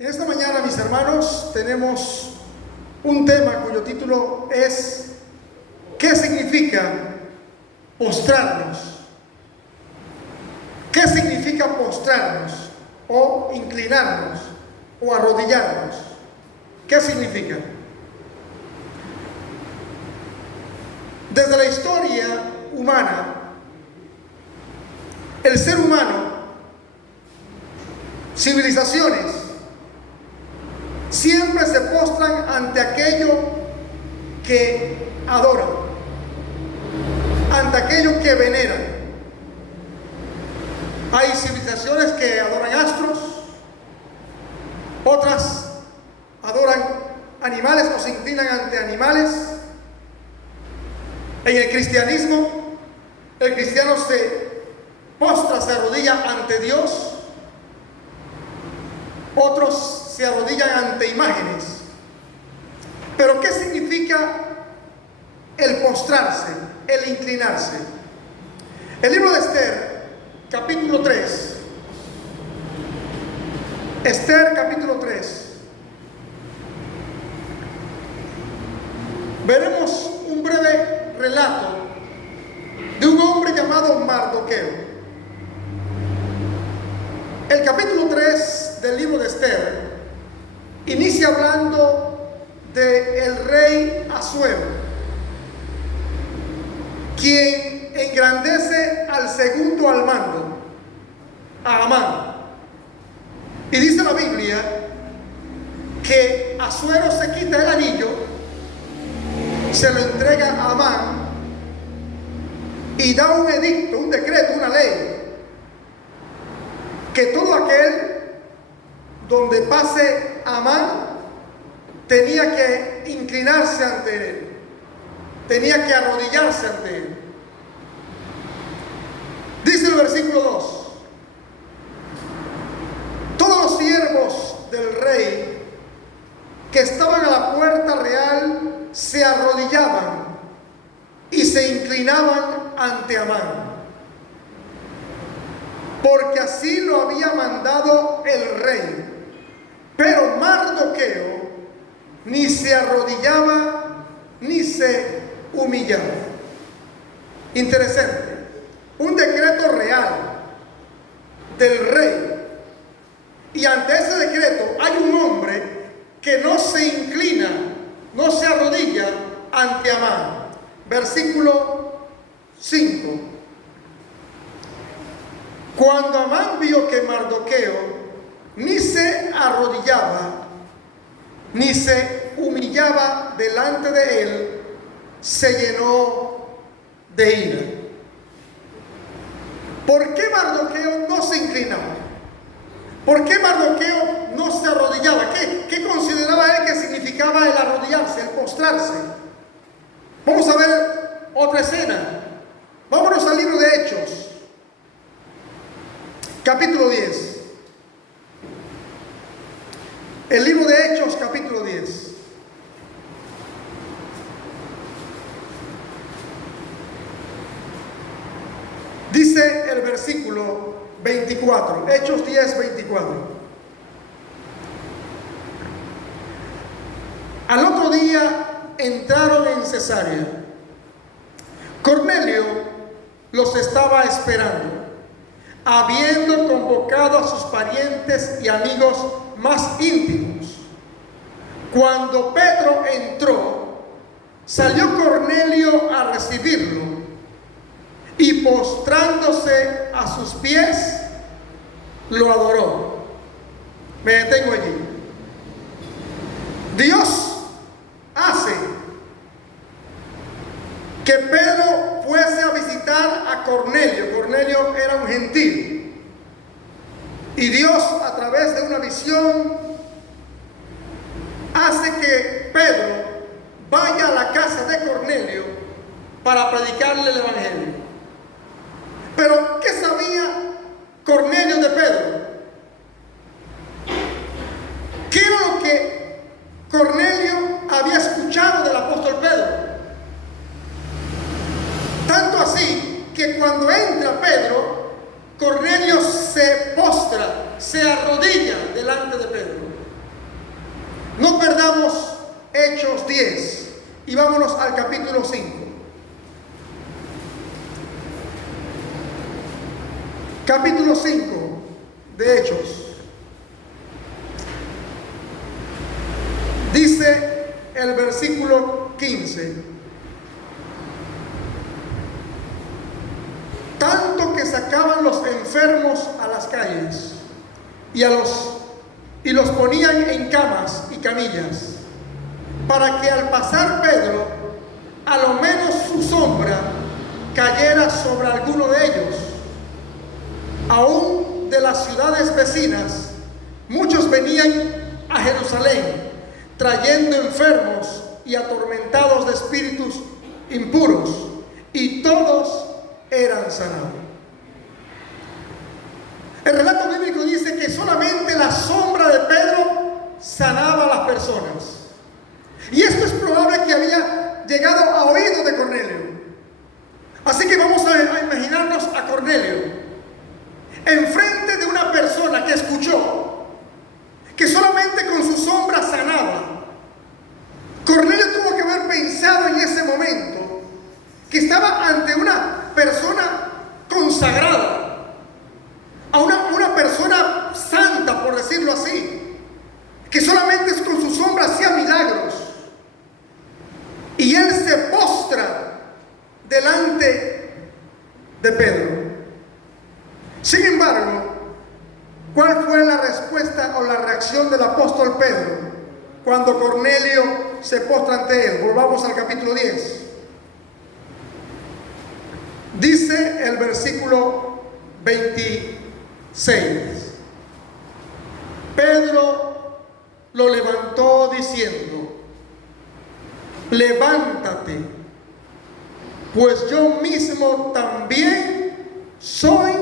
En esta mañana, mis hermanos, tenemos un tema cuyo título es ¿qué significa postrarnos? ¿Qué significa postrarnos o inclinarnos o arrodillarnos? ¿Qué significa? Desde la historia humana, el ser humano, civilizaciones, siempre se postran ante aquello que adoran, ante aquello que veneran. Hay civilizaciones que adoran astros, otras adoran animales o se inclinan ante animales. En el cristianismo, el cristiano se postra, se arrodilla ante Dios. Otros se arrodillan ante imágenes. Pero ¿qué significa el postrarse, el inclinarse? El libro de Esther, capítulo 3. Esther, capítulo 3. Veremos un breve relato de un hombre llamado Mardoqueo. El capítulo 3 del libro de Esther inicia hablando del rey Asuero, quien engrandece al segundo al mando, a Amán. Y dice la Biblia que Asuero se quita el anillo, se lo entrega a Amán y da un edicto, un decreto, una ley, que todo aquel donde pase Amán tenía que inclinarse ante él, tenía que arrodillarse ante él. Dice el versículo 2: todos los siervos del rey que estaban a la puerta real se arrodillaban y se inclinaban ante Amán, porque así lo había mandado el rey. Pero Mardoqueo ni se arrodillaba ni se humillaba. Interesante. Un decreto real del rey. Y ante ese decreto hay un hombre que no se inclina, no se arrodilla ante Amán. Versículo 5. Cuando Amán vio que Mardoqueo ni se arrodillaba ni se humillaba delante de él, se llenó de ira. ¿Por qué Mardoqueo no se inclinaba? ¿Por qué Mardoqueo no se arrodillaba? ¿Qué consideraba él que significaba el arrodillarse, el postrarse? Vamos a ver otra escena. Vámonos al libro de Hechos, capítulo 10. El libro de Hechos, capítulo 10. Dice el versículo 24, Hechos 10, 24. Al otro día entraron en Cesarea. Cornelio los estaba esperando, habiendo convocado a sus parientes y amigos más íntimos. Cuando Pedro entró, salió Cornelio a recibirlo y postrándose a sus pies, lo adoró. Me detengo allí. Dios hace que Pedro fuese a visitar a Cornelio. Cornelio era un gentil. Y Dios, a través de una visión, hace que Pedro vaya a la casa de Cornelio para predicarle el evangelio. Pero ¿qué sabía Cornelio de Pedro? ¿Qué era lo que Cornelio había escuchado del apóstol Pedro? Tanto así que cuando entra Pedro, Cornelio se postra, se arrodilla delante de Pedro. 10 y vámonos al capítulo 5. Capítulo 5 de Hechos. Dice el versículo 15: tanto que sacaban los enfermos a las calles y los ponían en camas y camillas, para que al pasar Pedro, a lo menos su sombra cayera sobre alguno de ellos. Aún de las ciudades vecinas, muchos venían a Jerusalén, trayendo enfermos y atormentados de espíritus impuros, y todos eran sanados. El relato bíblico dice que solamente la sombra de Pedro sanaba a las personas. Y esto es probable que había llegado a oídos de Cornelio. Así que vamos a imaginarnos a Cornelio enfrente de una persona que escuchó que solamente con su sombra sanaba. Cornelio tuvo que haber pensado en ese momento que estaba ante una persona consagrada, a una persona santa, por decirlo así, que solamente con su sombra hacía milagros. Y él se postra delante de Pedro. Sin embargo, ¿cuál fue la respuesta o la reacción del apóstol Pedro cuando Cornelio se postra ante él? Volvamos al capítulo 10. Dice el versículo 26: Pedro lo levantó diciendo: levántate, pues yo mismo también soy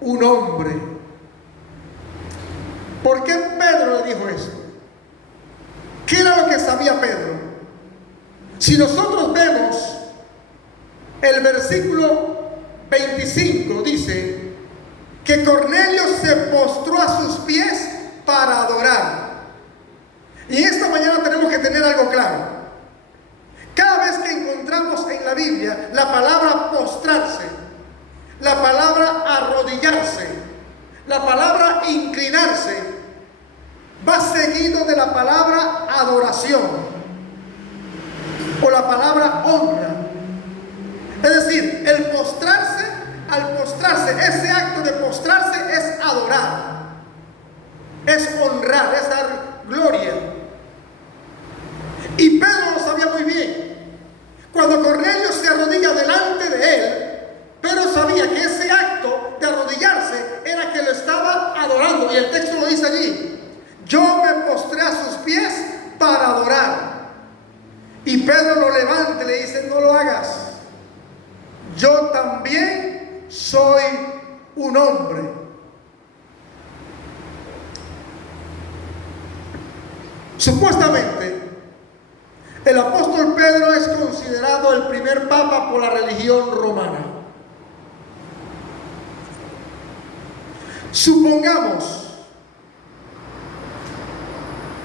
un hombre. ¿Por qué Pedro le dijo eso? ¿Qué era lo que sabía Pedro? Si nosotros vemos el versículo 25, dice que Cornelio se postró a sus pies para adorar. Y esta mañana tenemos que tener algo claro. Cada vez que encontramos en la Biblia la palabra postrarse, la palabra arrodillarse, la palabra inclinarse, va seguido de la palabra adoración o la palabra honra. Es decir, el postrarse, al postrarse, ese acto de postrarse es adorar, es honrar, es dar gloria. Y Pedro lo sabía muy bien. Cuando Cornelio se arrodilla delante de él, Pedro sabía que ese acto de arrodillarse era que lo estaba adorando. Y el texto lo dice allí: yo me postré a sus pies para adorar. Y Pedro lo levanta y le dice: no lo hagas, yo también soy un hombre. Supuestamente, el apóstol Pedro es considerado el primer papa por la religión romana. Supongamos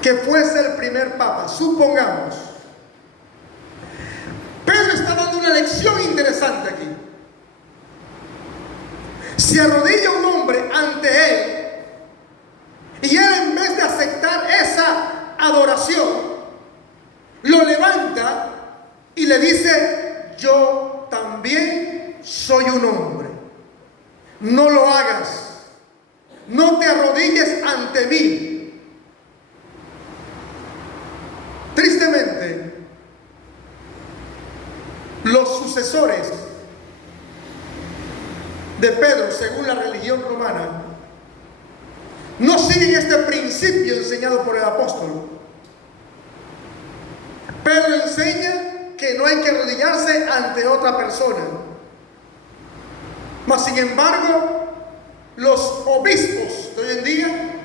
que fuese el primer papa, supongamos. Pedro está dando una lección interesante aquí. Se arrodilla un hombre ante él y él, en vez de aceptar esa adoración, lo levanta y le dice: yo también soy un hombre, no lo hagas, no te arrodilles ante mí. Tristemente, los sucesores de Pedro, según la religión romana, no siguen este principio enseñado por el apóstol. Pedro enseña que no hay que arrodillarse ante otra persona. Mas sin embargo, los obispos de hoy en día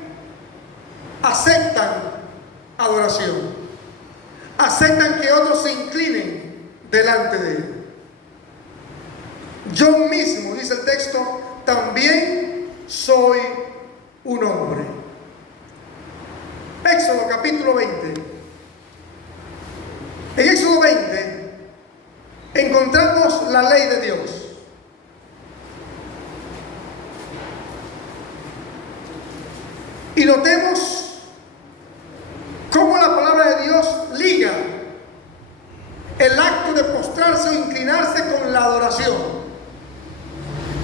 aceptan adoración, aceptan que otros se inclinen delante de él. Yo mismo, dice el texto, también soy un hombre. Éxodo capítulo 20. Y notemos cómo la palabra de Dios liga el acto de postrarse o inclinarse con la adoración.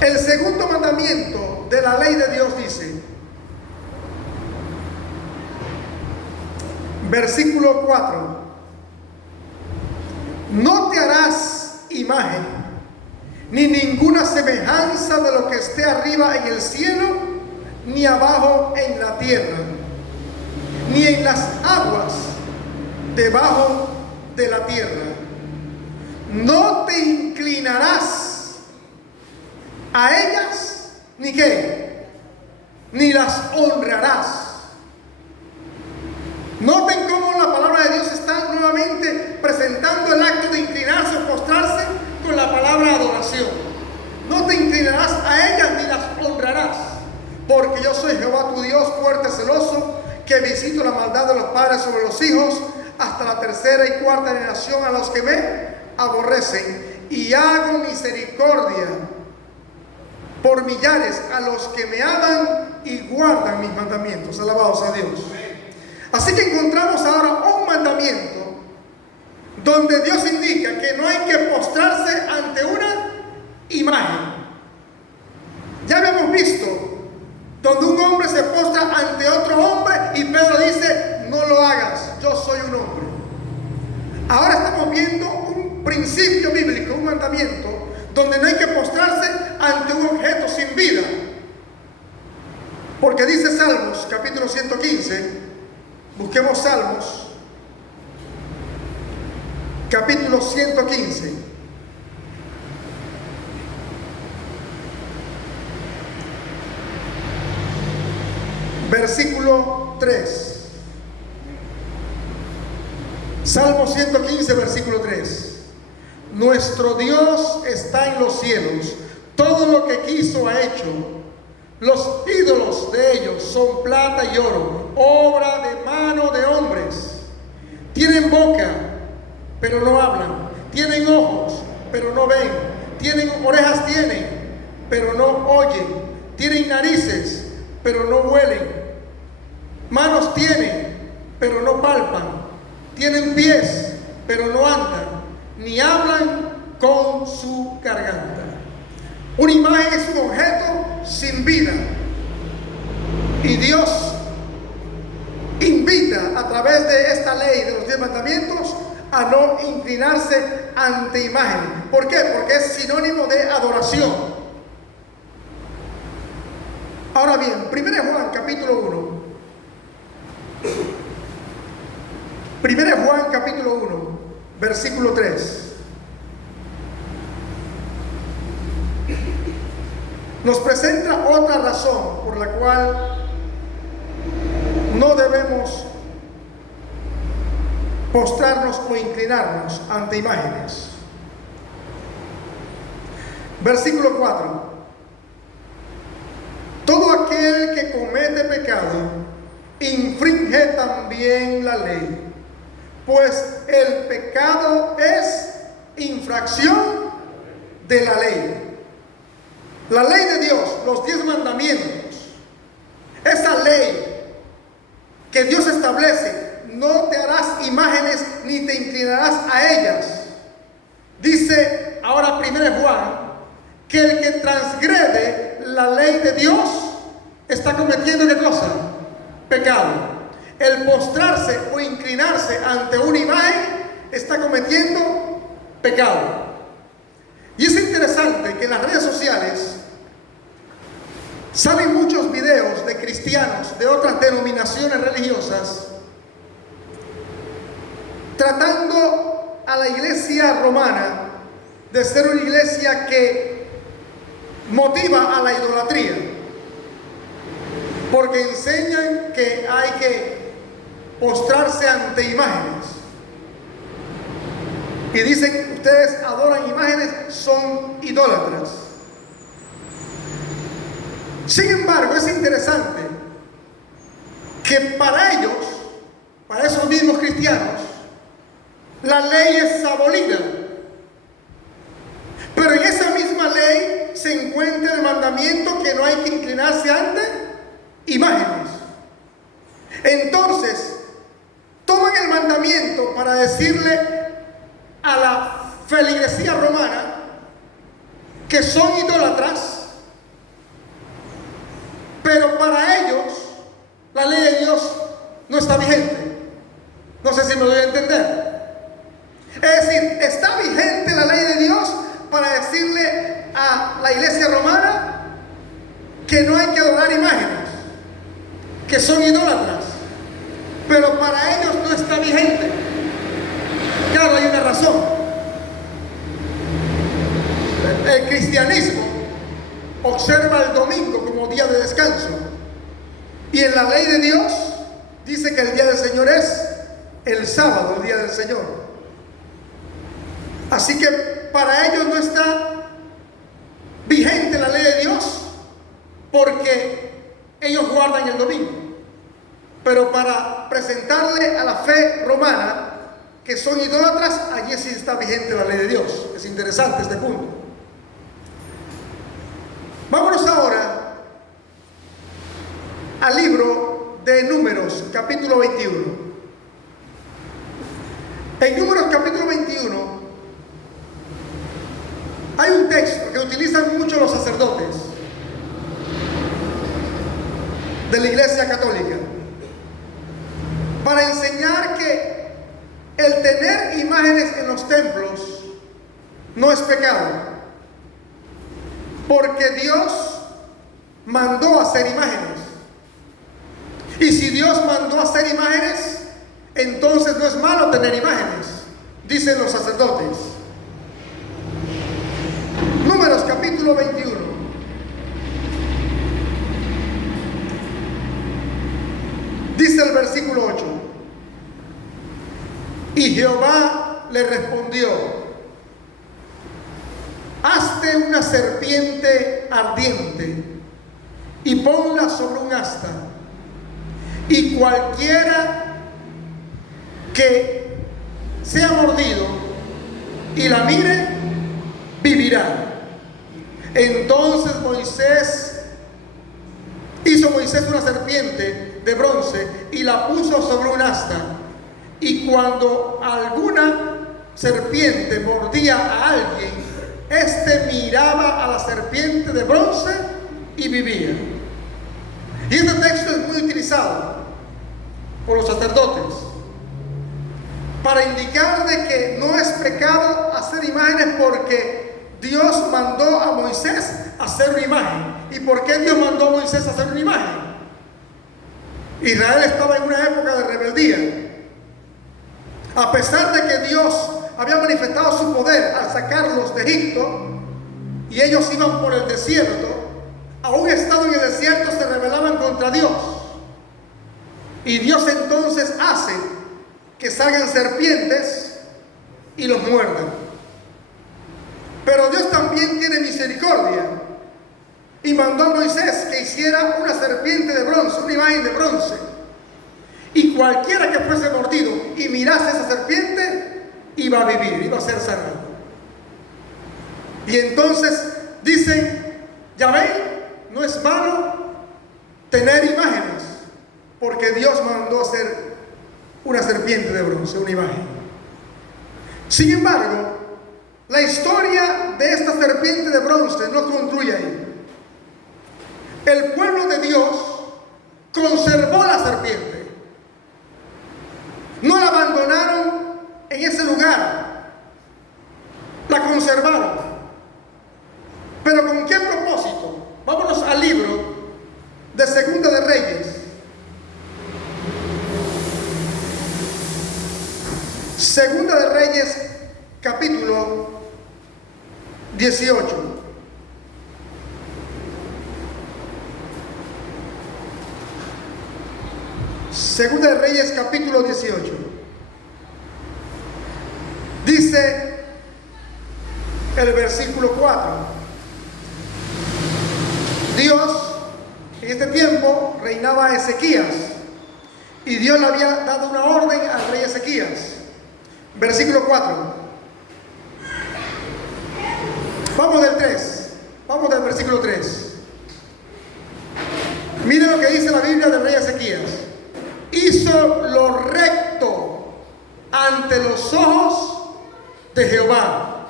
El segundo mandamiento de la ley de Dios dice, versículo 4, no te harás imagen ni ninguna semejanza de lo que esté arriba en el cielo, ni abajo en la tierra, ni en las aguas debajo de la tierra. No te inclinarás a ellas, ni qué, ni las honrarás. Noten cómo la palabra de Dios está nuevamente presentando el acto de inclinarse o postrarse con la palabra adoración. No te inclinarás a ellas ni las honrarás, porque yo soy Jehová tu Dios, fuerte, celoso, que visito la maldad de los padres sobre los hijos hasta la tercera y cuarta generación a los que me aborrecen, y hago misericordia por millares a los que me aman y guardan mis mandamientos. Alabados a Dios. Así que encontramos ahora un mandamiento donde Dios indica que no hay que postrarse ante una imagen. Ya habíamos visto donde un hombre se postra ante otro hombre y Pedro dice, no lo hagas, yo soy un hombre. Ahora estamos viendo un principio bíblico, un mandamiento, donde no hay que postrarse ante un objeto sin vida. Porque dice Salmos, capítulo 115, busquemos Salmos, capítulo 115. Versículo 3. Salmo 115, versículo 3. Nuestro Dios está en los cielos, todo lo que quiso ha hecho. Los ídolos de ellos son plata y oro, obra de mano de hombres. Tienen boca, pero no hablan. Tienen ojos, pero no ven. Tienen orejas, pero no oyen. Tienen narices, pero no huelen. Manos tienen, pero no palpan. Tienen pies, pero no andan, ni hablan con su garganta. Una imagen es un objeto sin vida. Y Dios invita a través de esta ley de los 10 mandamientos a no inclinarse ante imágenes. ¿Por qué? Porque es sinónimo de adoración. Ahora bien, 1 Juan capítulo 1. 1 Juan capítulo 1, versículo 3. Nos presenta otra razón por la cual no debemos postrarnos o inclinarnos ante imágenes. Versículo 4. Todo aquel que comete pecado infringe también la ley, pues el pecado es infracción de la ley. La ley de Dios, los 10 mandamientos, esa ley que Dios establece, no te harás imágenes ni te inclinarás a ellas. Dice ahora 1 Juan que el que transgrede la ley de Dios está cometiendo ¿qué cosa? Pecado. El postrarse o inclinarse ante una imagen está cometiendo pecado. Y es interesante que en las redes sociales salen muchos videos de cristianos de otras denominaciones religiosas tratando a la iglesia romana de ser una iglesia que motiva a la idolatría, porque enseñan que hay que postrarse ante imágenes y dicen, ustedes adoran imágenes, son idólatras. Sin embargo, es interesante que para ellos, para esos mismos cristianos, la ley es abolida. Pero en esa misma ley se encuentra el mandamiento que no hay que inclinarse ante imágenes. Entonces, toman el mandamiento para decirle a la feligresía romana que son idólatras, pero para ellos la ley de Dios no está vigente. No sé si me doy a entender. Es decir, está vigente la ley de Dios para decirle a la iglesia romana que no hay que adorar imágenes, que son idólatras, pero para ellos no está vigente. Claro, hay una razón. El cristianismo observa el domingo como día de descanso, y en la ley de Dios dice que el día del Señor es el sábado, el día del Señor. Así que para ellos no está vigente la ley de Dios porque ellos guardan el domingo. Pero para presentarle a la fe romana que son idólatras, allí sí está vigente la ley de Dios. Es interesante este punto. Vámonos ahora al libro de Números, capítulo 21. En Números capítulo 21 hay un texto que utilizan mucho los sacerdotes de la Iglesia Católica para enseñar que el tener imágenes en los templos no es pecado, porque Dios mandó hacer imágenes. Y si Dios mandó hacer imágenes, entonces no es malo tener imágenes, dicen los sacerdotes. Números capítulo 21. Dice el versículo 8: y Jehová le respondió: hazte una serpiente ardiente y ponla sobre un asta, y cualquiera que sea mordido y la mire, vivirá. Entonces hizo Moisés una serpiente de bronce y la puso sobre un asta, y cuando alguna serpiente mordía a alguien, éste miraba a la serpiente de bronce y vivía. Y este texto es muy utilizado por los sacerdotes para indicar de que no es pecado hacer imágenes, porque Dios mandó a Moisés hacer una imagen. ¿Y por qué Dios mandó a Moisés hacer una imagen? Israel estaba en una época de rebeldía. A pesar de que Dios había manifestado su poder al sacarlos de Egipto y ellos iban por el desierto, aún estando en el desierto se rebelaban contra Dios. Y Dios entonces hace que salgan serpientes y los muerdan. Pero Dios también tiene misericordia y mandó a Moisés que hiciera una serpiente de bronce, una imagen de bronce, y cualquiera que fuese mordido y mirase esa serpiente iba a vivir, iba a ser sanado. Y entonces dicen: ya ven, no es malo tener imágenes, porque Dios mandó hacer una serpiente de bronce, una imagen. Sin embargo, la historia de esta serpiente de bronce no concluye ahí. El pueblo de Dios conservó la serpiente. No la abandonaron en ese lugar. La conservaron. ¿Pero con qué propósito? Vámonos al libro de Segunda de Reyes. Segunda de Reyes, capítulo 18. Segunda de Reyes, capítulo 18. Dice el versículo 4. Dios, en este tiempo reinaba Ezequías, y Dios le había dado una orden al rey Ezequías. Versículo 4. Vamos del 3. Vamos del versículo 3. Miren lo que dice la Biblia del rey Ezequías. Y hizo lo recto ante los ojos de Jehová,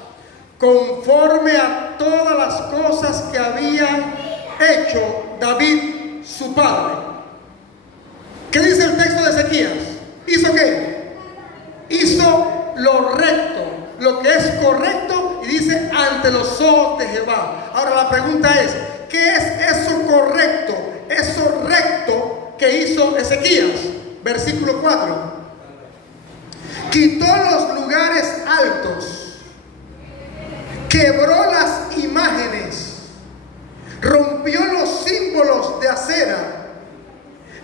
conforme a todas las cosas que había hecho David su padre. ¿Qué dice el texto de Ezequías? ¿Hizo qué? Hizo lo recto, lo que es correcto, y dice ante los ojos de Jehová. Ahora la pregunta es, ¿qué es eso correcto, eso recto que hizo Ezequías? Versículo 4. Quitó los lugares altos, quebró las imágenes, rompió los símbolos de acera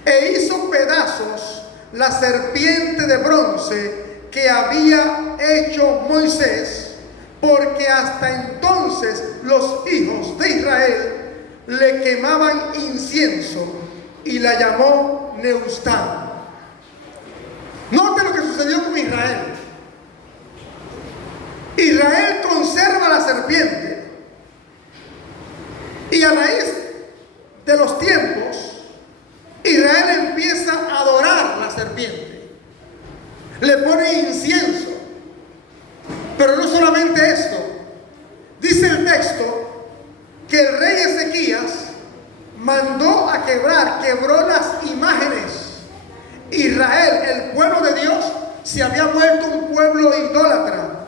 e hizo pedazos la serpiente de bronce que había hecho Moisés, porque hasta entonces los hijos de Israel le quemaban incienso, y la llamó Nehushtan. Note lo que sucedió con Israel. Israel conserva la serpiente, y a raíz de los tiempos, Israel empieza a adorar la serpiente, le pone incienso. Pero no solamente esto, dice el texto que el rey Ezequías mandó a quebró las imágenes. Israel, el pueblo de Dios, se había vuelto un pueblo idólatra.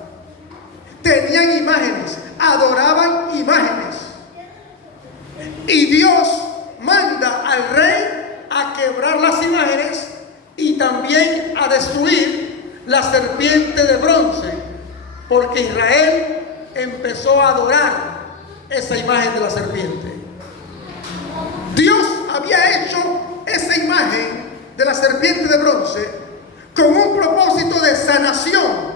Tenían imágenes, adoraban imágenes. Y Dios manda al rey a quebrar las imágenes y también a destruir la serpiente de bronce, porque Israel empezó a adorar esa imagen de la serpiente. Dios había hecho esa imagen de la serpiente de bronce con un propósito de sanación,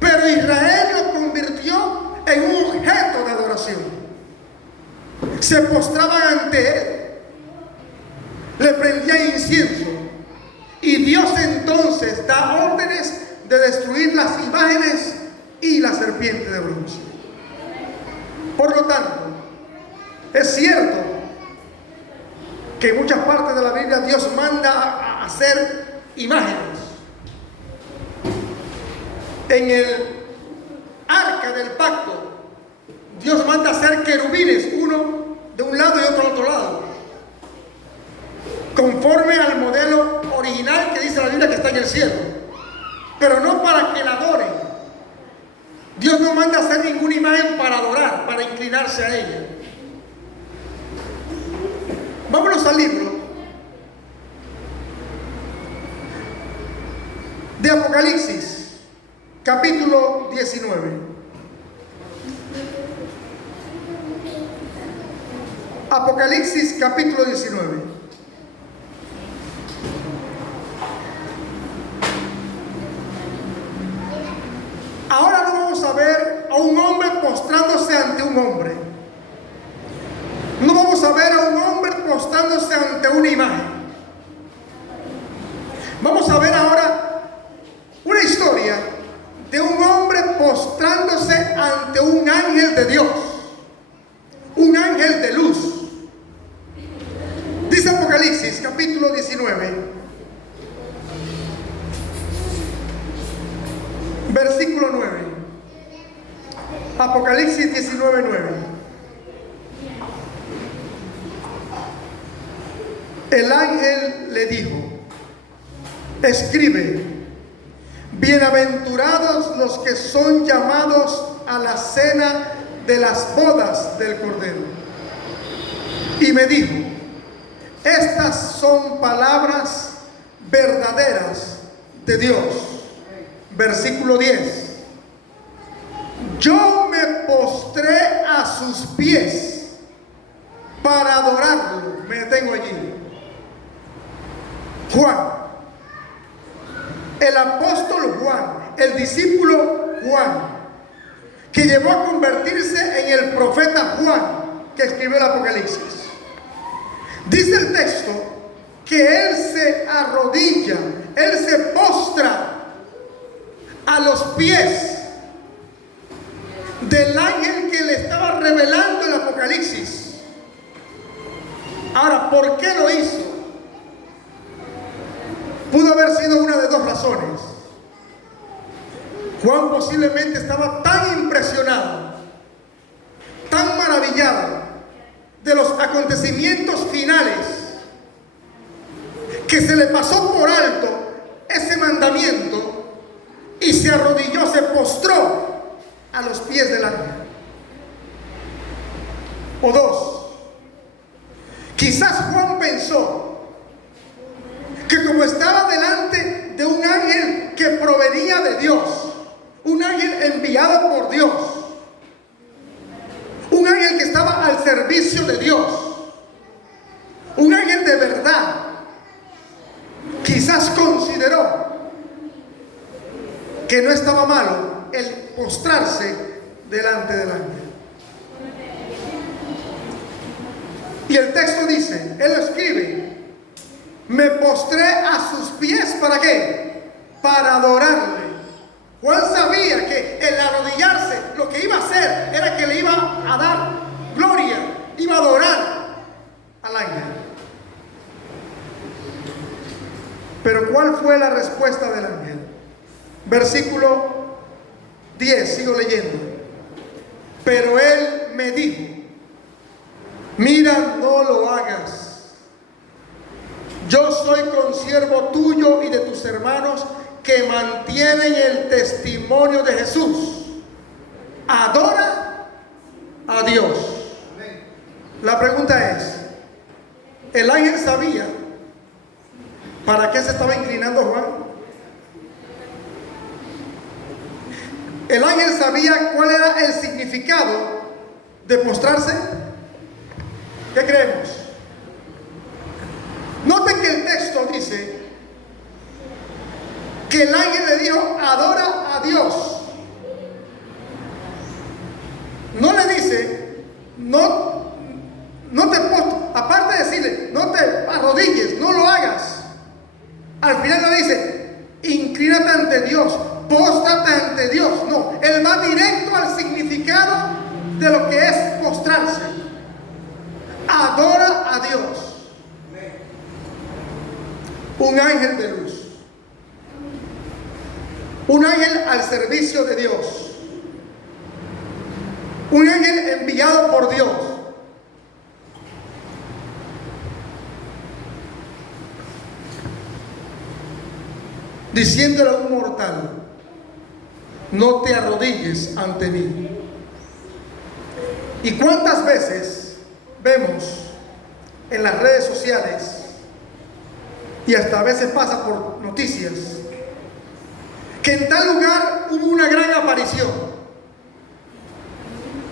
pero Israel lo convirtió en un objeto de adoración. Se postraban ante él, le prendían incienso, y Dios entonces da órdenes de destruir las imágenes y la serpiente de bronce. Por lo tanto, es cierto que en muchas partes de la Biblia Dios manda a hacer imágenes. En el arca del pacto, Dios manda a hacer querubines, uno de un lado y otro al otro lado, conforme al modelo original que dice la Biblia que está en el cielo, pero no para que la adoren. Dios no manda a hacer ninguna imagen para adorar, para inclinarse a ella. Vámonos al libro de Apocalipsis, capítulo 19. Apocalipsis, capítulo 19. Ahora no vamos a ver a un hombre postrándose ante un hombre. No vamos a ver a un hombre postrándose ante una imagen. Vamos a ver ahora una historia de un hombre postrándose ante un ángel de Dios, un ángel de luz. Dice Apocalipsis, capítulo 19, versículo 9. Apocalipsis 19, 9. El ángel le dijo: escribe, bienaventurados los que son llamados a la cena de las bodas del Cordero. Y me dijo: estas son palabras verdaderas de Dios. Versículo 10. Yo me postré a sus pies para adorarlo. Me detengo allí. Juan, el apóstol Juan, el discípulo Juan, que llevó a convertirse en el profeta Juan, que escribió el Apocalipsis. Dice el texto que él se arrodilla, él se postra a los pies del ángel que le estaba revelando el Apocalipsis. Ahora, ¿por qué lo hizo? Pudo haber sido una de dos razones. Juan posiblemente estaba tan impresionado, tan maravillado de los acontecimientos finales, que se le pasó por alto ese mandamiento y se arrodilló, se postró a los pies del ángel. O dos, quizás Juan pensó que como estaba delante de un ángel que provenía de Dios, un ángel enviado por Dios, un ángel que estaba al servicio de Dios, un ángel de verdad, quizás consideró que no estaba malo el postrarse delante del ángel. Y el texto dice, él lo escribe: me postré a sus pies, ¿para qué? Para adorarle. Juan sabía que el arrodillarse lo que iba a hacer era que le iba a dar gloria, iba a adorar al ángel. Pero ¿cuál fue la respuesta del ángel? Versículo 10, sigo leyendo. Pero él me dijo: mira, no lo hagas. Yo soy consiervo tuyo y de tus hermanos que mantienen el testimonio de Jesús. Adora a Dios. La pregunta es, ¿el ángel sabía para qué se estaba inclinando Juan? ¿El ángel sabía cuál era el significado de postrarse? ¿Qué creemos? Noten que el texto dice que el ángel le dijo: adora a Dios. No le dice, no te postres, aparte de decirle, no te arrodilles, no lo hagas. Al final no dice, inclínate ante Dios, póstrate ante Dios. No, él va directo al significado de lo que es postrarse. Adora a Dios. Un ángel de luz, un ángel al servicio de Dios, un ángel enviado por Dios. Diciéndole a un mortal: no te arrodilles ante mí. ¿Y cuántas veces vemos en las redes sociales, y hasta a veces pasa por noticias, que en tal lugar hubo una gran aparición,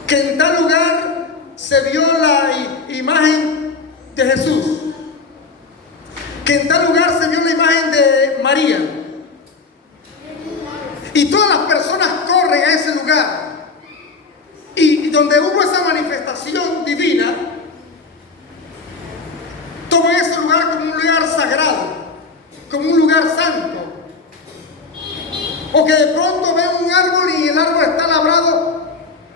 que en tal lugar se vio la imagen de Jesús, que en tal lugar se vio la imagen de María, y todas las personas corren a ese lugar, y donde hubo esa manifestación divina, toman ese lugar como un lugar sagrado, como un lugar santo. O que de pronto ven un árbol y el árbol está labrado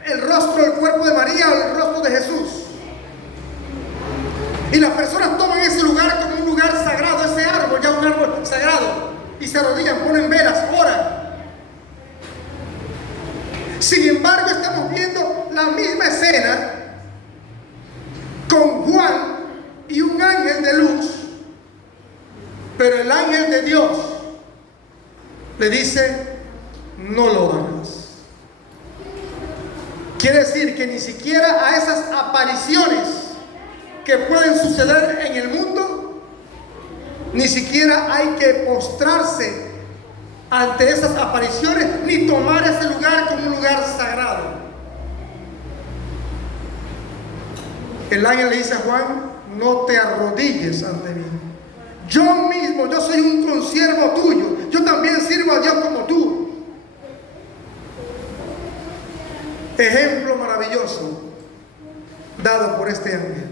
el rostro del cuerpo de María o el rostro de Jesús. Y las personas toman ese lugar como un lugar sagrado, ese árbol ya un árbol sagrado, y se arrodillan, ponen velas, oran. Sin embargo, estamos viendo la misma escena con Juan y un ángel de luz, pero el ángel de Dios le dice: no lo hagas. Quiere decir que ni siquiera a esas apariciones que pueden suceder en el mundo, ni siquiera hay que postrarse ante esas apariciones, ni tomar ese lugar como un lugar sagrado. El ángel le dice a Juan: no te arrodilles ante mí. Yo mismo, yo soy un consiervo tuyo. Yo también sirvo a Dios como tú. Ejemplo maravilloso dado por este ángel.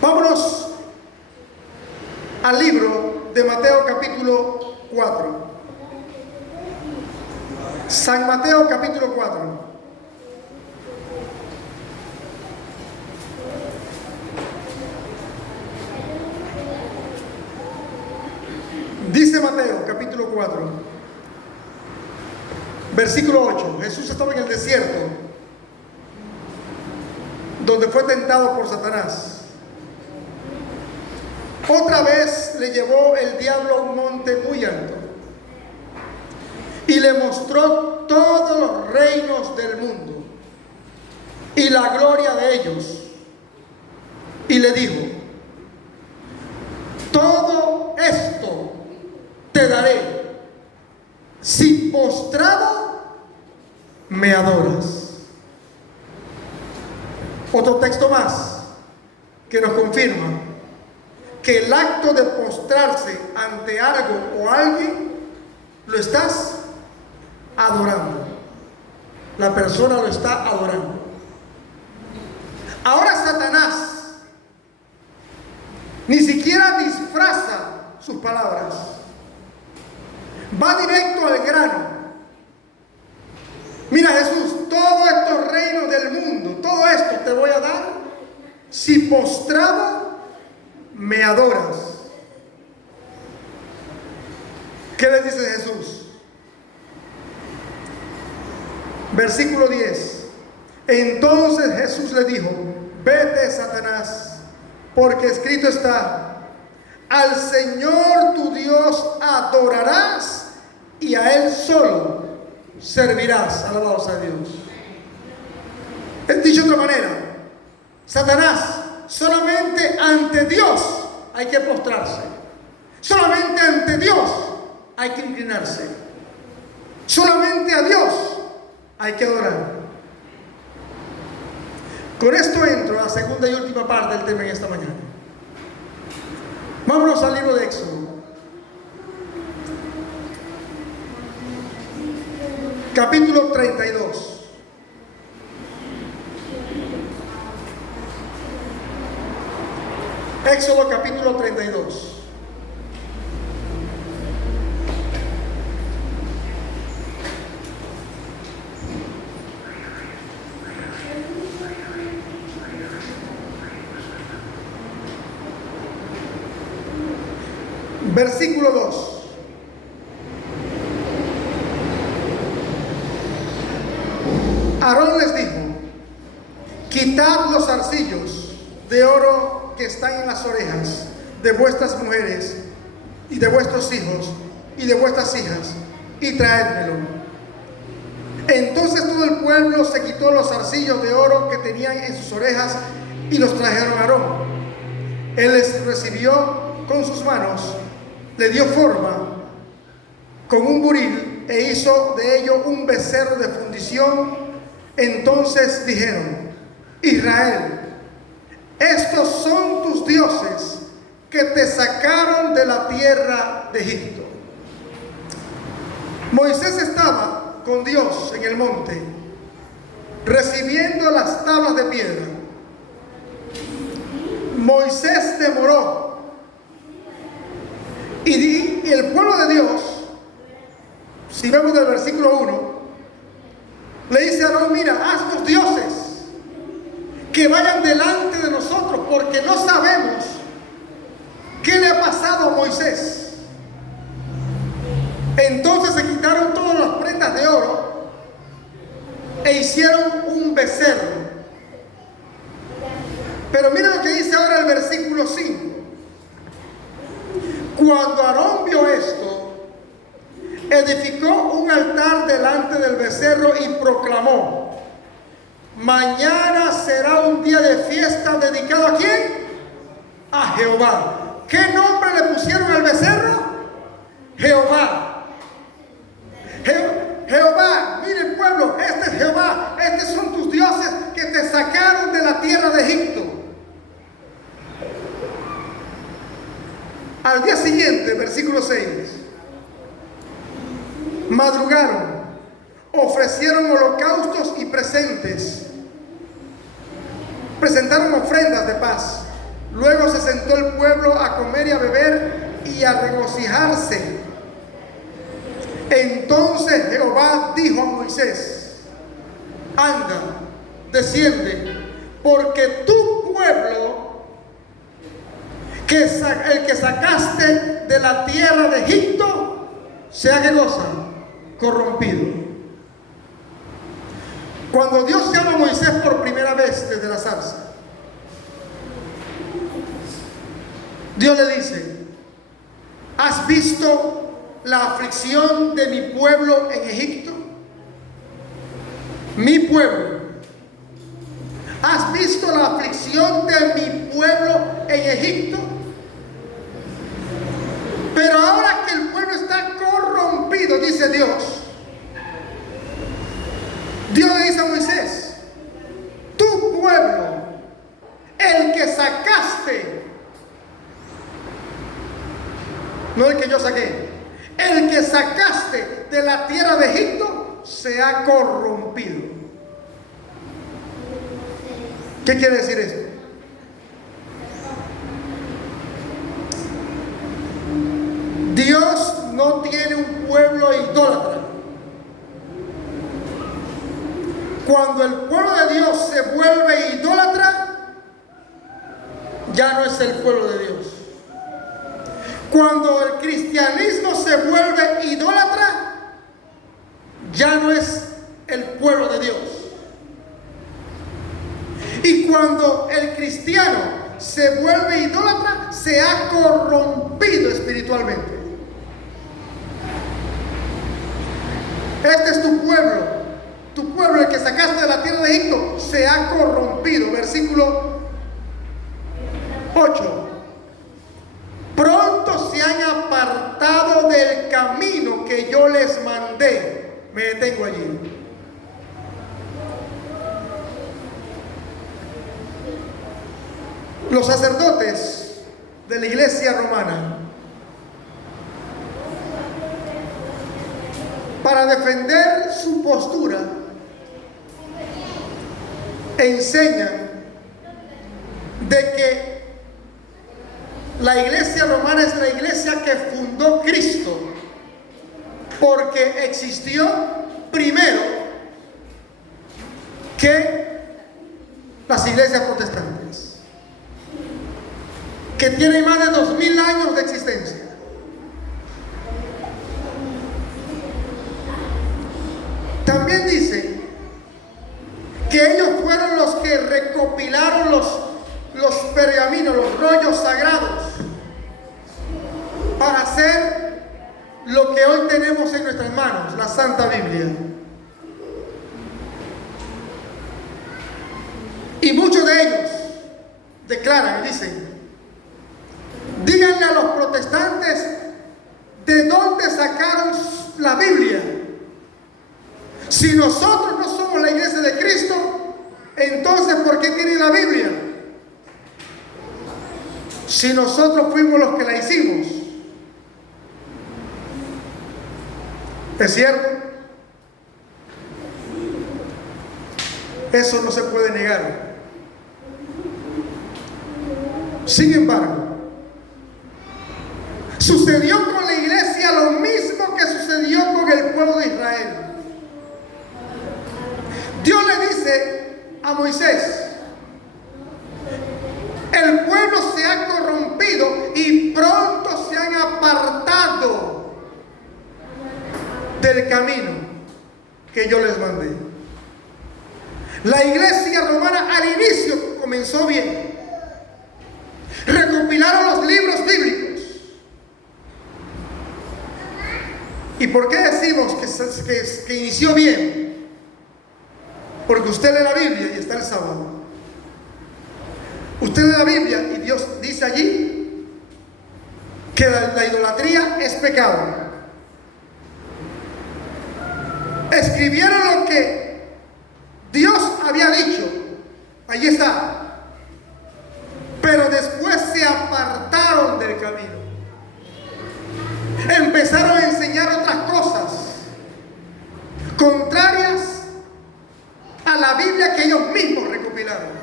Vámonos al libro de Mateo capítulo 4. San Mateo capítulo 4. Mateo capítulo 4, versículo 8. Jesús estaba en el desierto, donde fue tentado por Satanás. Otra vez le llevó el diablo a un monte muy alto y le mostró todos los reinos del mundo y la gloria de ellos. Y le dijo: todo esto te daré si postrado me adoras. Otro texto más que nos confirma que el acto de postrarse ante algo o alguien lo estás adorando. La persona lo está adorando. Ahora Satanás ni siquiera disfraza sus palabras, va directo al grano. Mira, Jesús, todos estos reinos del mundo, todo esto te voy a dar si postrado me adoras. ¿Qué le dice Jesús? Versículo 10. Entonces Jesús le dijo: vete, Satanás, porque escrito está: al Señor tu Dios adorarás y a Él solo servirás. Alabado sea Dios. Dicho de otra manera, Satanás, solamente ante Dios hay que postrarse. Solamente ante Dios hay que inclinarse. Solamente a Dios hay que adorar. Con esto entro a la segunda y última parte del tema en esta mañana. Vámonos al libro de Éxodo, capítulo 32. Éxodo capítulo 32. Versículo 2. Aarón les dijo: quitad los zarcillos de oro que están en las orejas de vuestras mujeres y de vuestros hijos y de vuestras hijas, y traédmelo. Entonces todo el pueblo se quitó los zarcillos de oro que tenían en sus orejas y los trajeron a Aarón. Él les recibió con sus manos, le dio forma con un buril e hizo de ello un becerro de fundición. Entonces dijeron: Israel, estos son tus dioses que te sacaron de la tierra de Egipto. Moisés estaba con Dios en el monte, recibiendo las tablas de piedra. Moisés demoró. Y el pueblo de Dios, si vemos del versículo 1, le dice a Aarón: mira, haznos dioses que vayan delante de nosotros, porque no sabemos qué le ha pasado a Moisés. Entonces se quitaron todas las prendas de oro e hicieron un becerro. Pero mira lo que dice ahora el versículo 5. Cuando Aarón vio esto, edificó un altar delante del becerro y proclamó: mañana será un día de fiesta dedicado ¿a quién? A Jehová. ¿Qué nombre le pusieron al becerro? Jehová. Jehová, mire pueblo, este es Jehová, estos son tus dioses que te sacaron de la tierra de Egipto. Al día siguiente, versículo 6, madrugaron, ofrecieron holocaustos y presentes, presentaron ofrendas de paz. Luego se sentó el pueblo a comer y a beber y a regocijarse. Entonces Jehová dijo a Moisés: anda, desciende, porque tu pueblo el que sacaste de la tierra de Egipto sea, ¿qué cosa? Corrompido. Cuando Dios llama a Moisés por primera vez desde la zarza, Dios le dice: ¿has visto la aflicción de mi pueblo en Egipto? Mi pueblo. ¿Has visto la aflicción de mi pueblo en Egipto? Pero ahora que el pueblo está corrompido, dice Dios, Dios le dice a Moisés: tu pueblo, el que sacaste, no el que yo saqué, el que sacaste de la tierra de Egipto, se ha corrompido. ¿Qué quiere decir esto? Dios no tiene un pueblo idólatra. Cuando el pueblo de Dios se vuelve idólatra, ya no es el pueblo de Dios. Cuando el cristianismo se vuelve idólatra, ya no es el pueblo de Dios. Y cuando el cristiano se vuelve idólatra, se ha corrompido espiritualmente. Este es tu pueblo, el que sacaste de la tierra de Egipto, se ha corrompido. Versículo 8. Pronto se han apartado del camino que yo les mandé. Me detengo allí. Los sacerdotes de la iglesia romana, para defender su postura, enseñan de que la iglesia romana es la iglesia que fundó Cristo, porque existió primero que las iglesias protestantes, que tienen más de 2000 años de existencia. También dice que ellos fueron los que recopilaron los pergaminos, los rollos sagrados, para hacer lo que hoy tenemos en nuestras manos, la Santa Biblia. Y muchos de ellos declaran y dicen: díganle a los protestantes de dónde sacaron la Biblia. Si nosotros no somos la iglesia de Cristo, entonces ¿por qué tienen la Biblia? Si nosotros fuimos los que la hicimos. ¿Es cierto? Eso no se puede negar. Sin embargo, sucedió con la iglesia lo mismo que sucedió con el pueblo de Israel. Dios le dice a Moisés: el pueblo se ha corrompido y pronto se han apartado del camino que yo les mandé. La iglesia romana al inicio comenzó bien. Recopilaron los libros bíblicos. ¿Y por qué decimos que inició bien? Porque usted lee la Biblia y está el sábado. Usted lee la Biblia y Dios dice allí que la idolatría es pecado. Escribieron lo que Dios había dicho. Allí está. Pero después se apartaron del camino. Empezaron a enseñar otras cosas contrarias a la Biblia que ellos mismos recopilaron.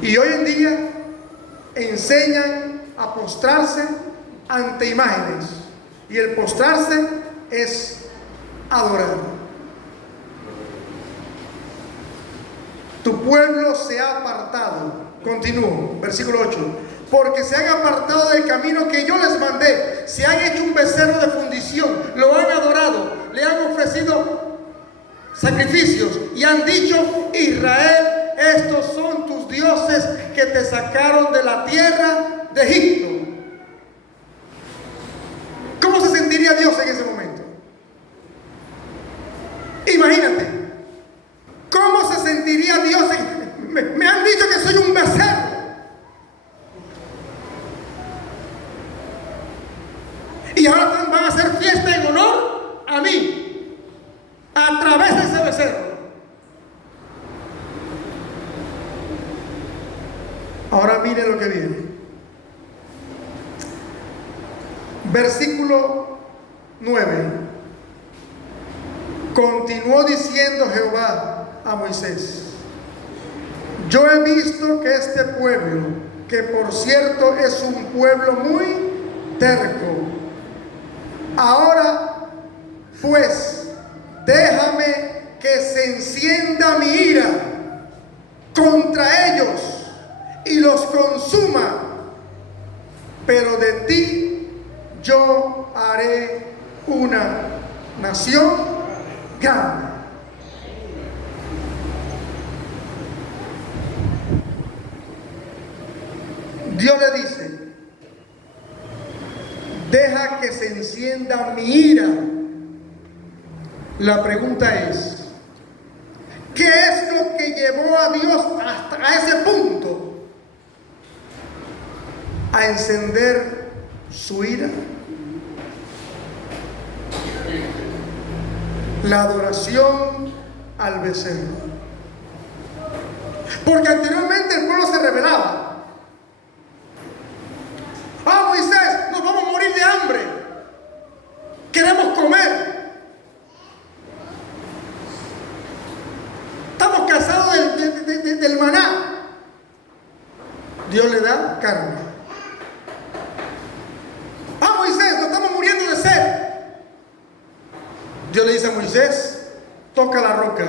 Y hoy en día enseñan a postrarse ante imágenes. Y el postrarse es adorar. Tu pueblo se ha apartado Continúo, versículo 8. Porque se han apartado del camino que yo les mandé, se han hecho un becerro de fundición, lo han adorado, le han ofrecido sacrificios y han dicho: Israel, estos son tus dioses que te sacaron de la tierra de Egipto. ¿Cómo se sentiría Dios en ese momento? Imagínate, ¿cómo se sentiría Dios? Me han dicho que soy un becerro. Y ahora van a hacer fiesta en honor a mí, a través de ese becerro. Ahora mire lo que viene. Versículo 9. Continuó diciendo Jehová a Moisés: yo he visto que este pueblo, que por cierto es un pueblo muy terco, ahora pues déjame que se encienda mi ira contra ellos y los consuma, pero de ti yo haré una nación grande. Dios le dice: deja que se encienda mi ira. La pregunta es: ¿qué es lo que llevó a Dios hasta ese punto a encender su ira? La adoración al becerro. Porque anteriormente el pueblo se rebelaba. ¡Ah, Moisés, nos vamos a morir de hambre! ¡Queremos comer! Estamos cansados del maná. Dios le da carne. ¡Ah, Moisés, nos estamos muriendo de sed! Dios le dice a Moisés: toca la roca.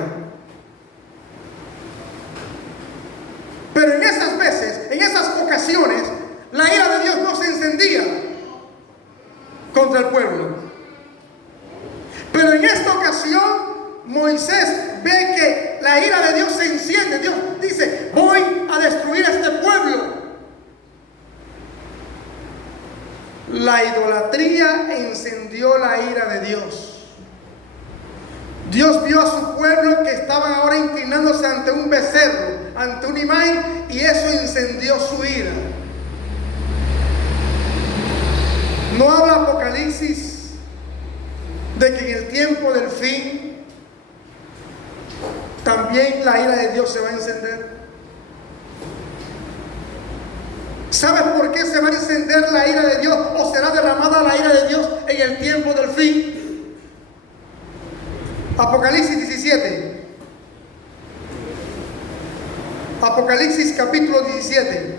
Pero en esas veces, en esas ocasiones, la ira de Dios no se encendía contra el pueblo. Pero en esta ocasión Moisés ve que la ira de Dios se enciende. Dios dice: voy a destruir a este pueblo. La idolatría encendió la ira de Dios. Dios vio a su pueblo que estaban ahora inclinándose ante un becerro, ante una imagen, y eso encendió su ira. ¿No habla Apocalipsis de que en el tiempo del fin también la ira de Dios se va a encender? ¿Sabes por qué se va a encender la ira de Dios o será derramada la ira de Dios en el tiempo del fin? Apocalipsis 17. Apocalipsis capítulo 17.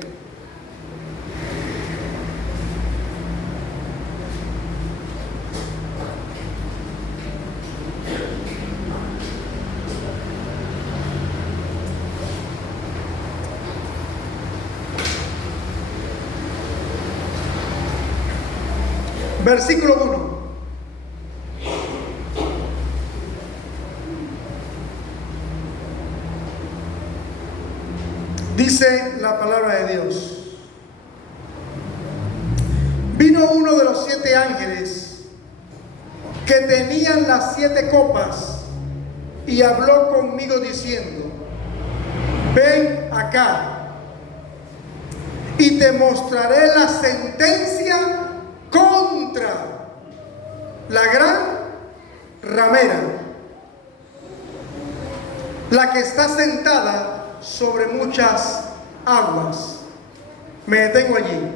Versículo 1. Dice la palabra de Dios: vino uno de los 7 ángeles que tenían las 7 copas y habló conmigo diciendo: ven acá y te mostraré la sentencia contra la gran ramera, la que está sentada sobre muchas aguas. Me detengo allí.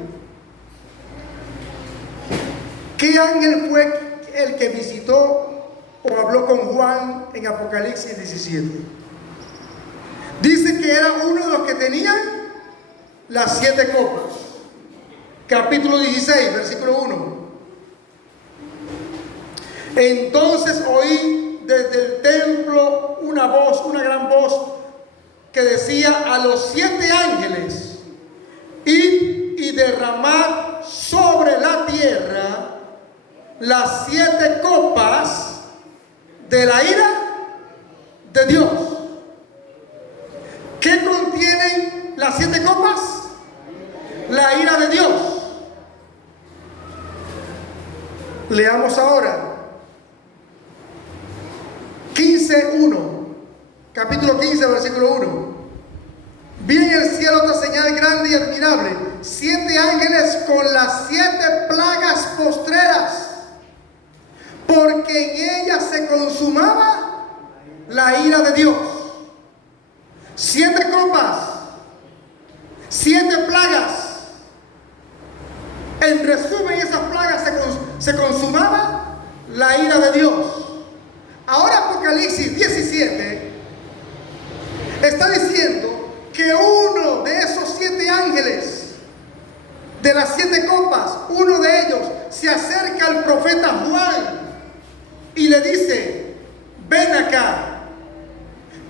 ¿Qué ángel fue el que visitó o habló con Juan en Apocalipsis 17? Dice que era uno de los que tenían las 7 copas. Capítulo 16, versículo 1. Entonces oí desde el templo una voz, una gran voz, que decía a los 7 ángeles id y derramad sobre la tierra las 7 copas de la ira de Dios. ¿Qué contienen las 7 copas? La ira de Dios. Leamos ahora 15:1, capítulo 15, versículo 1. Vi en el cielo otra señal grande y admirable, 7 ángeles con las 7 plagas postreras, porque en ellas se consumaba la ira de Dios. 7 copas, 7 plagas. En resumen, esas plagas se consumaba la ira de Dios. Ahora Apocalipsis 17 está diciendo que uno de esos 7 ángeles, de las 7 copas, uno de ellos se acerca al profeta Juan y le dice: ven acá,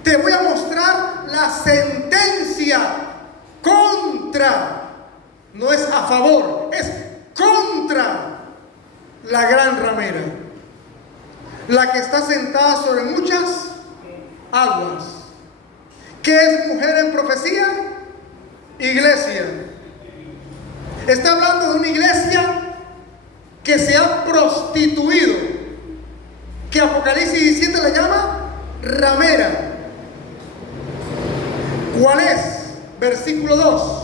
te voy a mostrar la sentencia contra, no es a favor, es contra la gran ramera, la que está sentada sobre muchas aguas. ¿Qué es mujer en profecía? Iglesia. Está hablando de una iglesia que se ha prostituido, que Apocalipsis 17 le llama ramera. ¿Cuál es? Versículo 2.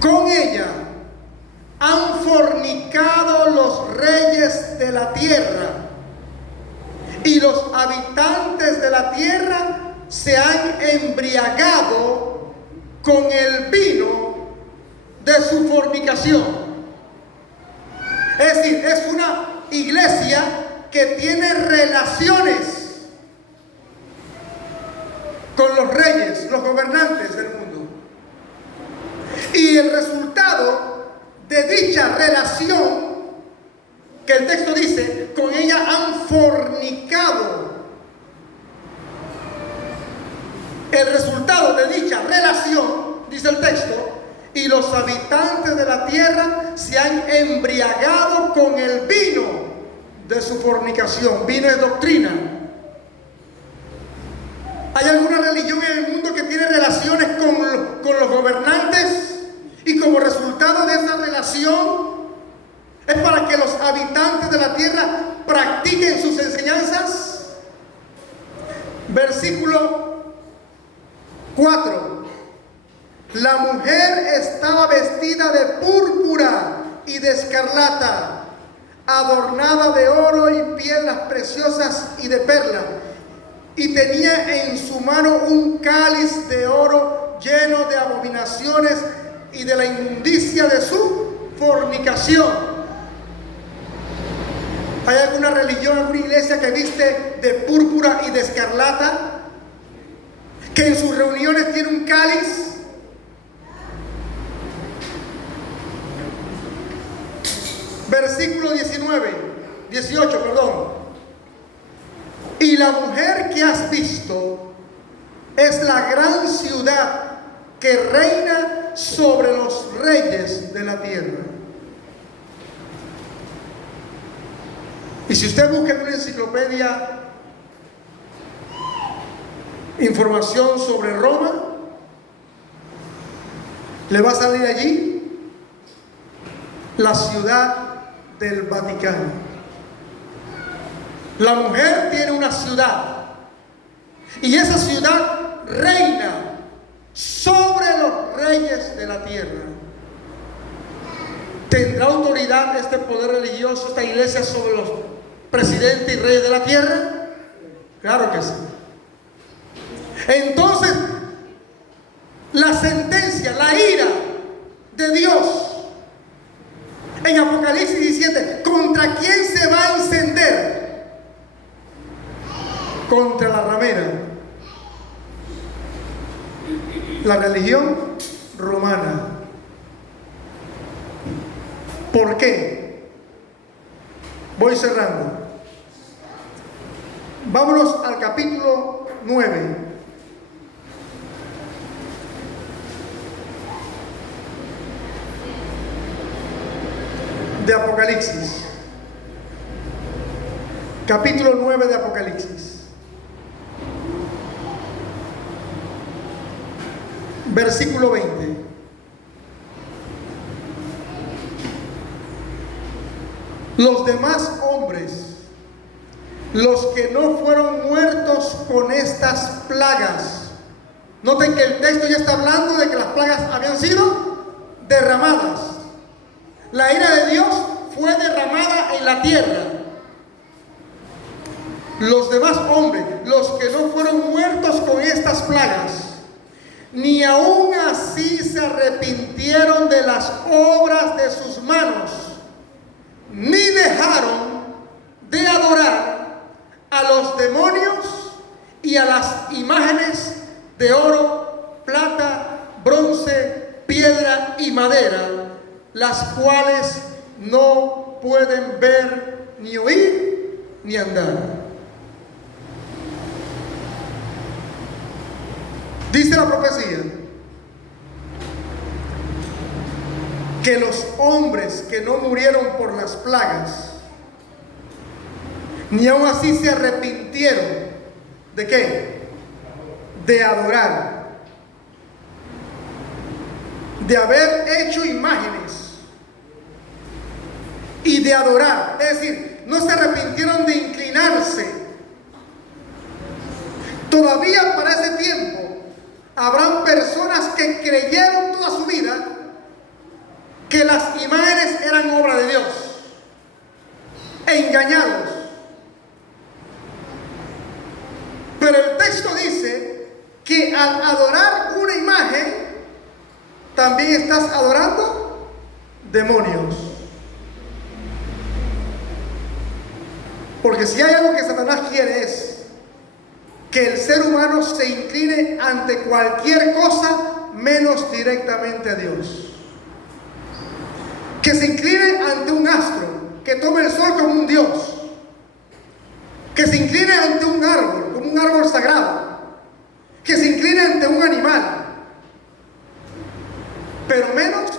Con ella han fornicado los reyes de la tierra, y los habitantes de la tierra se han embriagado con el vino de su fornicación. Es decir, es una iglesia que tiene relaciones con los reyes, los gobernantes del mundo. Y el resultado de dicha relación, que el texto dice, con ella han fornicado. El resultado de dicha relación, dice el texto, y los habitantes de la tierra se han embriagado con el vino de su fornicación. Vino es doctrina. ¿Hay alguna religión en el mundo que tiene relaciones con los gobernantes? Y como resultado de esa relación es para que los habitantes de la tierra practiquen sus enseñanzas. Versículo 4. La mujer estaba vestida de púrpura y de escarlata, adornada de oro y piedras preciosas y de perla, y tenía en su mano un cáliz de oro lleno de abominaciones y de la inmundicia de su fornicación. ¿Hay alguna religión, alguna iglesia que viste de púrpura y de escarlata, que en sus reuniones tiene un cáliz? Versículo 18, perdón. Y la mujer que has visto es la gran ciudad que reina sobre los reyes de la tierra. Y si usted busca en una enciclopedia información sobre Roma, le va a salir allí la ciudad del Vaticano. La mujer tiene una ciudad, y esa ciudad reina sobre los reyes de la tierra. ¿Tendrá autoridad este poder religioso, esta iglesia, sobre los presidentes y reyes de la tierra? Claro que sí. Entonces, la sentencia, la ira de Dios en Apocalipsis 17, ¿contra quién se va a encender? Contra la ramera, la religión romana. ¿Por qué? Voy cerrando. Vámonos al capítulo 9. de Apocalipsis. Capítulo 9 de Apocalipsis. Versículo 20. Los demás hombres, los que no fueron muertos con estas plagas. Noten que el texto ya está hablando de que las plagas habían sido derramadas. La ira de Dios fue derramada en la tierra. Los demás hombres, los que no fueron muertos con estas plagas, ni aún así se arrepintieron de las obras de sus manos, ni dejaron de adorar a los demonios y a las imágenes de oro, plata, bronce, piedra y madera, las cuales no pueden ver, ni oír, ni andar. Dice la profecía que los hombres que no murieron por las plagas, ni aún así se arrepintieron, ¿de qué? De adorar, de haber hecho imágenes y de adorar. Es decir, no se arrepintieron de inclinarse. Todavía para ese tiempo habrán personas que creyeron toda su vida que las imágenes eran obra de Dios, engañados. Pero el texto dice que al adorar una imagen, también estás adorando demonios. Porque si hay algo que Satanás quiere es que el ser humano se incline ante cualquier cosa menos directamente a Dios. Que se incline ante un astro, que tome el sol como un dios, que se incline ante un árbol, como un árbol sagrado, que se incline ante un animal, pero menos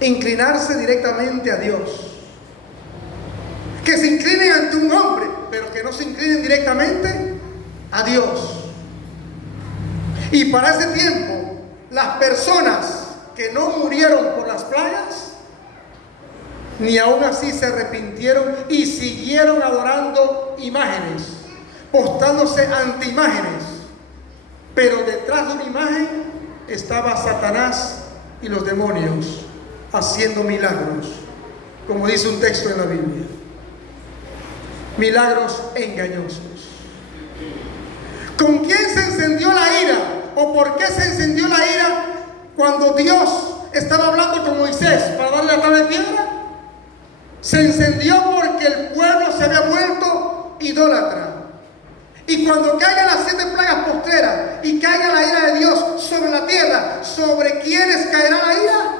inclinarse directamente a Dios. Que se inclinen ante un hombre, pero que no se inclinen directamente a Dios. Y para ese tiempo, las personas que no murieron por las plagas, ni aún así se arrepintieron y siguieron adorando imágenes, postrándose ante imágenes. Pero detrás de una imagen estaba Satanás y los demonios haciendo milagros, como dice un texto en la Biblia. Milagros engañosos. ¿Con quién se encendió la ira? ¿O por qué se encendió la ira cuando Dios estaba hablando con Moisés para darle la tabla de piedra? Se encendió porque el pueblo se había vuelto idólatra. Y cuando caigan las 7 plagas postreras y caiga la ira de Dios sobre la tierra, ¿sobre quiénes caerá la ira?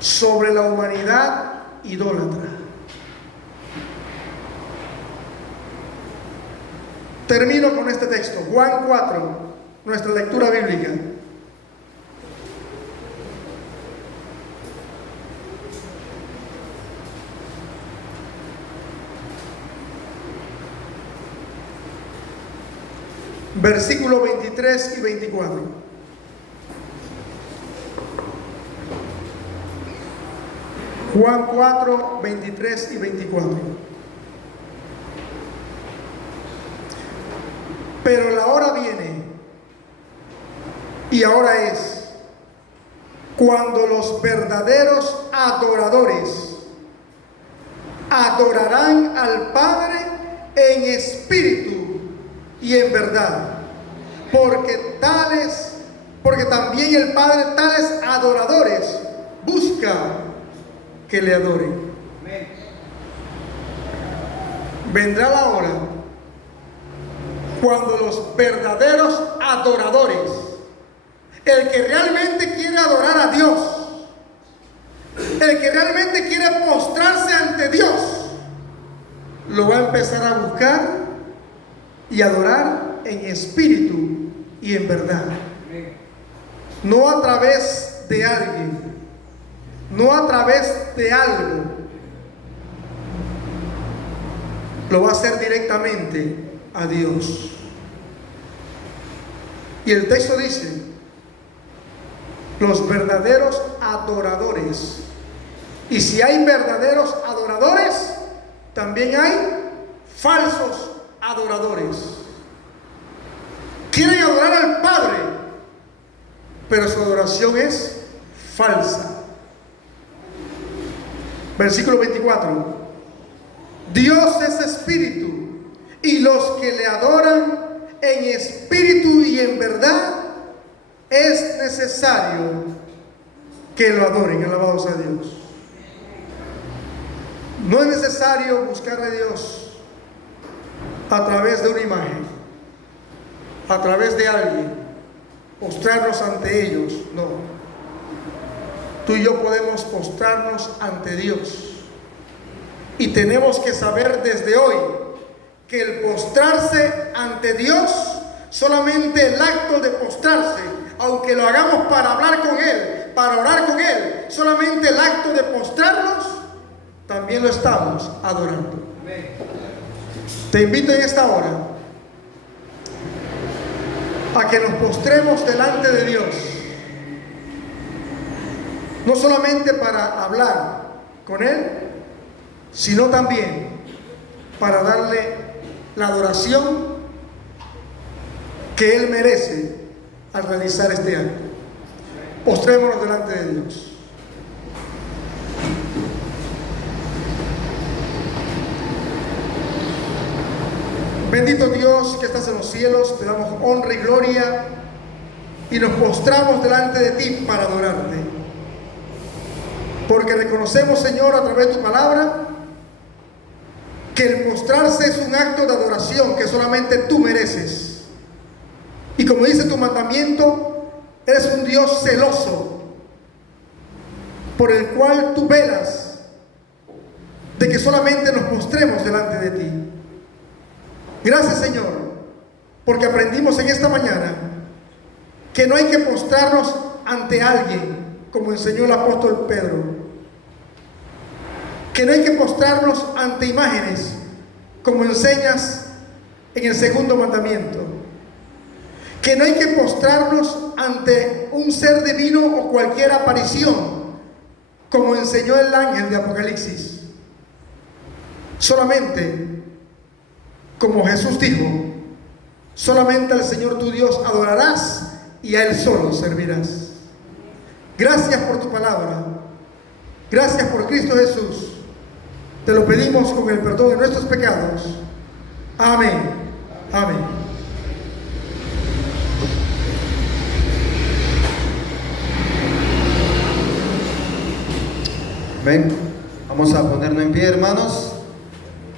Sobre la humanidad idólatra. Termino con este texto, Juan 4, nuestra lectura bíblica. Versículos 23 y 24. Juan 4, 23 y 24. Pero la hora viene, y ahora es, cuando los verdaderos adoradores adorarán al Padre en espíritu y en verdad, porque también el Padre tales adoradores busca que le adoren. Vendrá la hora cuando los verdaderos adoradores, el que realmente quiere adorar a Dios, el que realmente quiere postrarse ante Dios, lo va a empezar a buscar y adorar en espíritu y en verdad. No a través de alguien, no a través de algo, lo va a hacer directamente a Dios. Y el texto dice, los verdaderos adoradores. Y si hay verdaderos adoradores, también hay falsos adoradores. Quieren adorar al Padre, pero su adoración es falsa. Versículo 24. Dios es espíritu, y los que le adoran en espíritu y en verdad, es necesario que lo adoren. Alabados a Dios. No es necesario buscar a Dios a través de una imagen, a través de alguien, postrarnos ante ellos. No. Tú y yo podemos postrarnos ante Dios. Y tenemos que saber desde hoy que el postrarse ante Dios, solamente el acto de postrarse, aunque lo hagamos para hablar con Él, para orar con Él, solamente el acto de postrarnos, también lo estamos adorando. Te invito en esta hora a que nos postremos delante de Dios, no solamente para hablar con Él, sino también para darle la adoración que Él merece al realizar este acto. Postrémonos delante de Dios. Bendito Dios que estás en los cielos, te damos honra y gloria y nos postramos delante de ti para adorarte. Porque reconocemos, Señor, a través de tu palabra, que el postrarse es un acto de adoración que solamente tú mereces. Y como dice tu mandamiento, eres un Dios celoso, por el cual tú velas de que solamente nos postremos delante de ti. Gracias, Señor, porque aprendimos en esta mañana que no hay que postrarnos ante alguien, como enseñó el apóstol Pedro. Que no hay que postrarnos ante imágenes, como enseñas en el segundo mandamiento. Que no hay que postrarnos ante un ser divino o cualquier aparición, como enseñó el ángel de Apocalipsis. Solamente, como Jesús dijo, solamente al Señor tu Dios adorarás y a Él solo servirás. Gracias por tu palabra. Gracias por Cristo Jesús. Te lo pedimos con el perdón de nuestros pecados. Amén. Amén. Ven, vamos a ponernos en pie, hermanos.